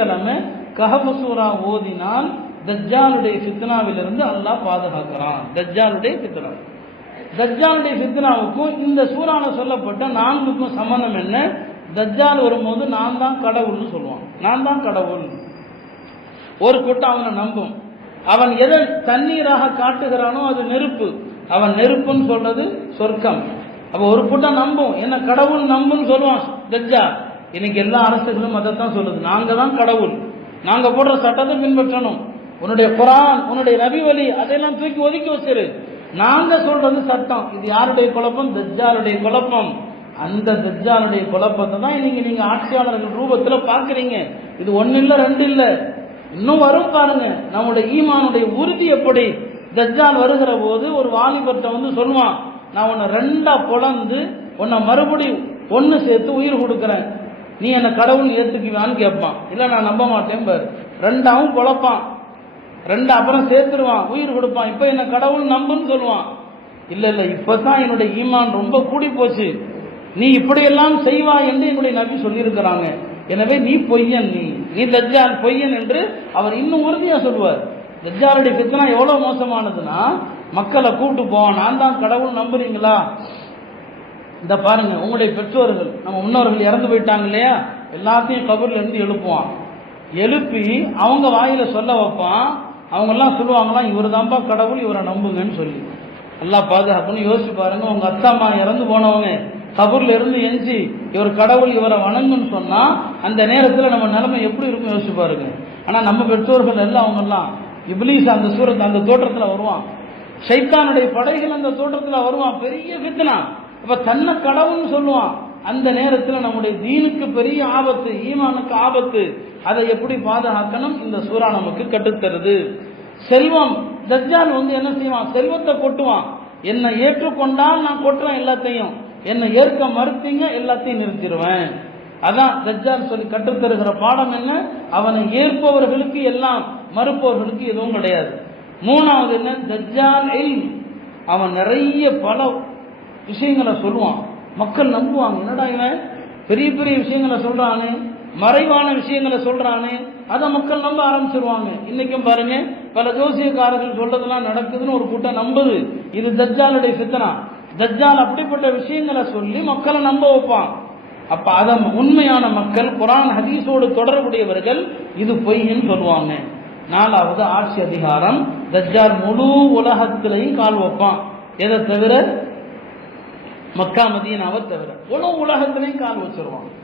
வெள்ளிக்கிழமை கஹஃப் சூரா ஓதினால் தஜ்ஜாலுடைய ஃபித்னாவிலிருந்து அல்லாஹ் பாதுகாக்கிறான். தஜ்ஜாலுடைய ஃபித்னாவுக்கும் இந்த சூறால சொல்லப்பட்ட 4க்கும் சம்பந்தம் என்ன? தஜ்ஜால் வரும்போது நான் தான் கடவுள்னு சொல்லுவான். நான் தான் கடவுள். ஒரு கூட்டம் அவனை நம்பும். அவன் எதை தண்ணீராக காட்டுகிறானோ அது நெருப்பு. அவன் நெருப்புன்னு சொல்றது சொர்க்கம். அப்ப ஒரு கூட்டம் நம்பும், என்ன கடவுள் நம்புன்னு சொல்லுவான் தஜ்ஜால். இன்னைக்கு எல்லா அரசுகளும் அதைத்தான் சொல்லுது, நாங்க தான் கடவுள், நாங்க போடுற சட்டத்தை பின்பற்றணும், உன்னுடைய குரான் உன்னுடைய நபி வழி அதையெல்லாம் தூக்கி ஒதுக்கி வச்சிரு, நாங்க சொல்றது சட்டம். இது யாருடைய குழப்பம்? தஜ்ஜாலுடைய குழப்பம். அந்த தஜ்ஜாலுடைய குழப்பத்தை தான் இன்னைக்கு நீங்க ஆட்சியாளர்கள் ரூபத்துல பாக்குறீங்க. இது 1 இல்ல 2 இல்ல, இன்னும் வரும் பாருங்க. நம்முடைய ஈமானுடைய உறுதி எப்படி? தஜ்ஜால் வருகிற போது ஒரு வாலிபர்ட்ட வந்து சொல்லுவான், நான் உன்னை 2ஆ பொளந்து உன்னை மறுபடியும் 1 சேர்த்து உயிர் கொடுக்குறேன், நீ என்ன கடவுள் ஏத்துக்குவான்னு கேட்பான். இல்ல நான் நம்ப மாட்டேன் பாரு. 2ஆவும் பொழப்பான், 2 அப்புறம் சேர்த்துருவான், உயிர் கொடுப்பான். இப்ப என்ன கடவுள் நம்புன்னு சொல்லுவான். இல்ல இல்ல இப்பதான் என்னுடைய ஈமான் ரொம்ப கூடி போச்சு, நீ இப்படியெல்லாம் செய்வாய் என்று என்னுடைய நபி சொல்லியிருக்கிறாங்க, எனவே நீ பொய்யன், நீ தஜ்ஜால் பொய்யன் என்று அவர் இன்னும் உறுதியா சொல்லுவார். தஜ்ஜாலுடைய ஃபித்னா எவ்வளவு மோசமானதுன்னா, மக்களை கூப்பிட்டு போவான், நான் தான் கடவுள் நம்புறீங்களா? இந்த பாருங்க, உங்களுடைய பெற்றோர்கள் நம்ம முன்னோர்கள் இறந்து போயிட்டாங்க இல்லையா, எல்லாத்தையும் கபர்ல இருந்து எழுப்புவான். எழுப்பி அவங்க வாயில சொல்ல வைப்பான். அவங்க எல்லாம் சொல்லுவாங்களாம், இவர் தான்பா கடவுள், இவரை நம்புங்கன்னு சொல்லி. எல்லாம் பாதுகாக்கணும். யோசிச்சு பாருங்க, உங்க அத்தா அம்மா இறந்து போனவங்க கபூர்ல இருந்து எஞ்சி இவர் கடவுள் இவரை வணங்குன்னு சொன்னா அந்த நேரத்தில் நம்ம நிலைமை எப்படி இருக்கும் யோசிச்சு பாருங்க. ஆனா நம்ம பெற்றோர்கள் எல்லாம் அவங்க எல்லாம் இப்லீஸ் அந்த சூரத் அந்த தோற்றத்துல வருவான், ஷைத்தானுடைய படைகள் அந்த தோற்றத்துல வருவான், பெரிய ஃபித்னா. அப்ப தன்னை கடவுள்னு சொல்லுவான். அந்த நேரத்தில் நம்முடைய தீனுக்கு பெரிய ஆபத்து, ஈமானுக்கு ஆபத்து. அதை எப்படி பாதுகாக்கணும் இந்த சூரா நமக்கு கற்றுத்தருது. செல்வம், தஜ்ஜால் வந்து என்ன செய்வான்? செல்வத்தை கொட்டுவான். என்னை ஏற்றுக்கொண்டால் நான் கொட்டுறேன் எல்லாத்தையும், என்னை ஏற்க மறுத்தீங்க எல்லாத்தையும் நிறுத்திடுவேன். அதான் தஜ்ஜால் சொல்லி கற்றுத்தருகிற பாடம் என்ன? அவனை ஏற்பவர்களுக்கு எல்லாம், மறுப்பவர்களுக்கு எதுவும் கிடையாது. 3வது என்ன? தஜ்ஜால் அவன் நிறைய பல விஷயங்களை சொல்லுவான், மக்கள் நம்புவாங்க. என்னடா இவன் பெரிய பெரிய விஷயங்களை சொல்றானே, மறைவான விஷயங்களை சொல்றானே, அதை மக்கள் நம்ப ஆரம்பிச்சிருவாங்க. இன்னைக்கும் பாருங்க, பல ஜோசியக்காரர்கள் சொல்றதெல்லாம் நடக்குதுன்னு ஒரு கூட்டம் நம்புது. இது தஜ்ஜாலுடைய ஃபித்னா. தஜ்ஜால் அப்படிப்பட்ட விஷயங்களை சொல்லி மக்களை நம்ப வைப்பான். அப்ப அத உண்மையான மக்கள், குர்ஆன் ஹதீஸோடு தொடர்புடையவர்கள் இது பொய்ன்னு சொல்லுவாங்க. 4வது ஆட்சி அதிகாரம். தஜ்ஜால் முழு உலகத்திலையும் கால் வைப்பான். எதை தவிர? மக்கா மதீனாவை தவிர முழு உலகத்திலையும் கால் வச்சிருவான்.